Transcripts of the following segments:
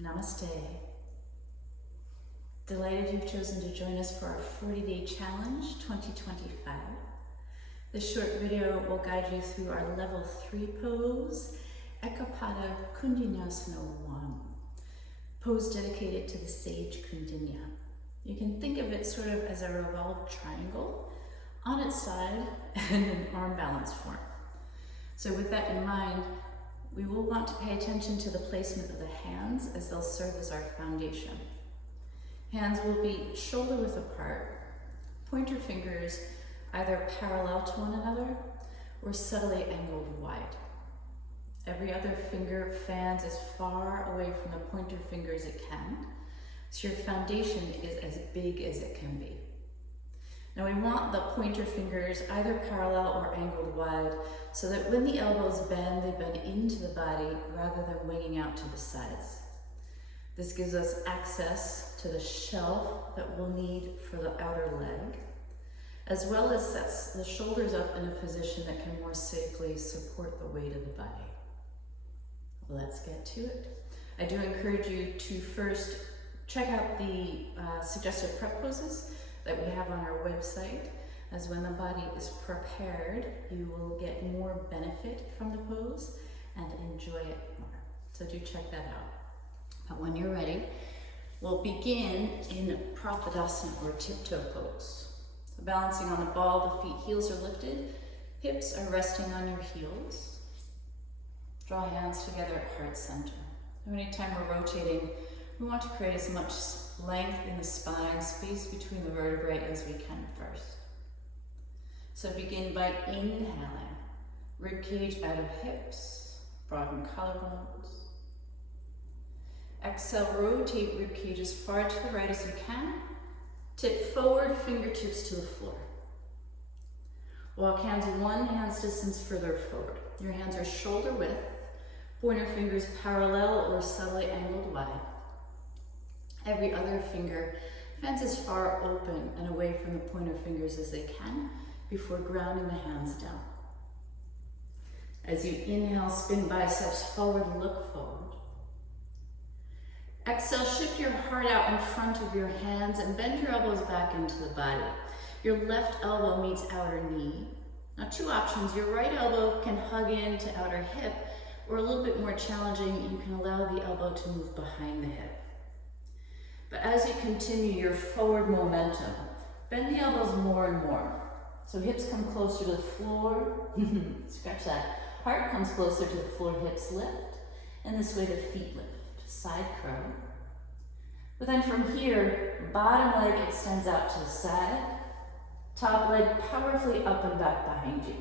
Namaste. Delighted you've chosen to join us for our 40-day challenge 2025. This short video will guide you through our level 3 pose, Eka Pada Koundinyasana I, pose dedicated to the sage Koundinya. You can think of it sort of as a revolved triangle on its side and an arm balance form. So with that in mind, we will want to pay attention to the placement of the hands as they'll serve as our foundation. Hands will be shoulder width apart, pointer fingers either parallel to one another or subtly angled wide. Every other finger fans as far away from the pointer finger as it can, so your foundation is as big as it can be. Now we want the pointer fingers either parallel or angled wide so that when the elbows bend, they bend into the body rather than winging out to the sides. This gives us access to the shelf that we'll need for the outer leg, as well as sets the shoulders up in a position that can more safely support the weight of the body. Let's get to it. I do encourage you to first check out the suggested prep poses that we have on our website, as when the body is prepared, you will get more benefit from the pose and enjoy it more. So do check that out. But when you're ready, we'll begin in Prapadasana or tiptoe pose. So balancing on the ball, the feet, heels are lifted, hips are resting on your heels. Draw hands together at heart center. Anytime we're rotating, we want to create as much length in the spine, space between the vertebrae as we can first. So begin by inhaling, rib cage out of hips, broaden collarbones. Exhale, rotate rib cage as far to the right as you can. Tip forward, fingertips to the floor. Walk hands 1 hand's distance further forward. Your hands are shoulder width, pointer fingers parallel or subtly angled wide. Every other finger fans as far open and away from the pointer fingers as they can before grounding the hands down. As you inhale, spin biceps forward, look forward. Exhale, shift your heart out in front of your hands and bend your elbows back into the body. Your left elbow meets outer knee. Now 2 options, your right elbow can hug into outer hip, or a little bit more challenging, you can allow the elbow to move behind the hip. But as you continue your forward momentum, bend the elbows more and more. So hips come closer to the floor, scratch that. Heart comes closer to the floor, hips lift, and this way the feet lift. Side crow. But then from here, bottom leg extends out to the side, top leg powerfully up and back behind you.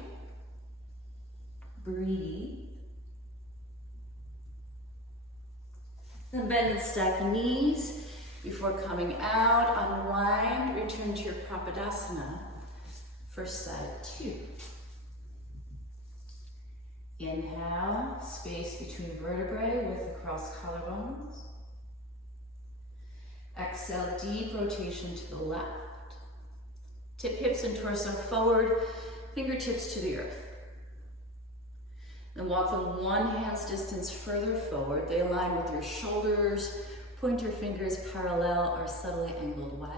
Breathe. Then bend and stack the knees. Before coming out, unwind, return to your Prapadasana for side 2. Inhale, space between vertebrae with the crossed collarbones. Exhale, deep rotation to the left. Tip hips and torso forward, fingertips to the earth. Then walk them 1 hand's distance further forward. They align with your shoulders, pointer fingers parallel or subtly angled wide.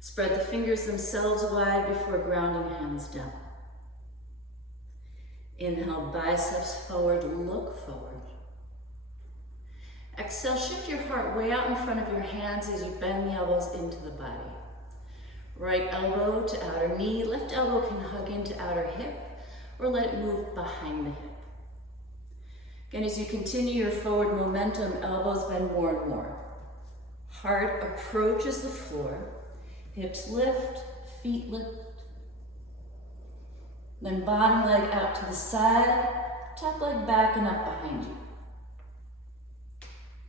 Spread the fingers themselves wide before grounding hands down. Inhale, biceps forward, look forward. Exhale, shift your heart way out in front of your hands as you bend the elbows into the body. Right elbow to outer knee, left elbow can hug into outer hip or let it move behind the hip. Again, as you continue your forward momentum, elbows bend more and more. Heart approaches the floor, hips lift, feet lift. Then bottom leg out to the side, top leg back and up behind you.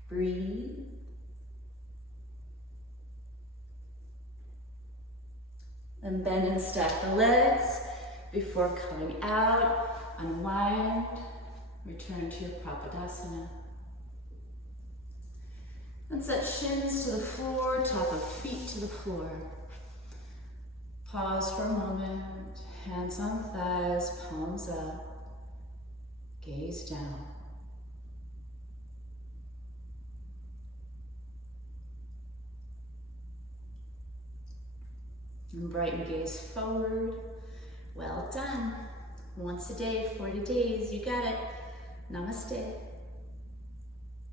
Breathe. Then bend and stack the legs before coming out, unwind. Return to your Prapadasana. And set shins to the floor, top of feet to the floor. Pause for a moment, hands on thighs, palms up, gaze down. And brighten gaze forward. Well done. Once a day, 40 days, you got it. Namaste.